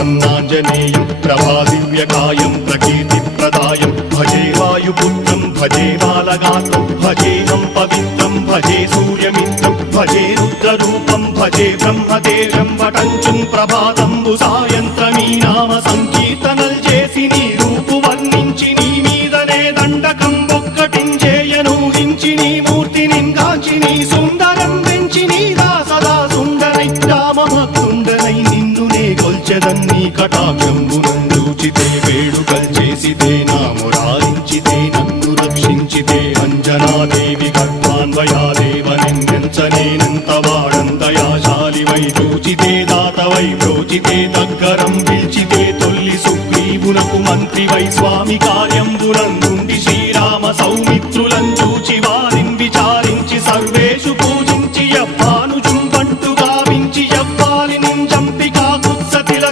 प्रसन्नाञ्जनेयं प्रभादिव्यकायं प्रकीर्तिप्रदायं भजे वायुपुत्रं भजे बालगात्रं भजेऽहं पवित्रं भजे सूर्यमित्रं भजे रुद्ररूपं भजे ब्रह्मदेवं वटञ्चुं प्रभाతంబు సాయంత్రమీ నామ సంకీర్తనల్ చేసి నీ రూపు వర్ణించి నీ మీదనే దండకం ఒక్కటించేయను హించి నీ మూర్తిని గాంచి నీ సుందరం వెంచి నీ దాసదా సుందరై రామభక్తుండనై నిన్నునే కొల్చెదన్ని కటాక్షంబునందూచితే వేడుకల్ చేసితే నా మురారించితే నన్ను రక్షించితే అంజనాదేవి గర్భాన్వయాదేవనెంచనేనంత వాడంతయాశాలివై చూచితే దాతవై ప్రోచితే దగ్గరం పిలిచితే తొల్లి సుగ్రీవునకు మంత్రివై స్వామి కార్యంబునందుండి శ్రీరామ సౌమిత్రులం చూచి వారిని విచారించి సర్వేషు పూజ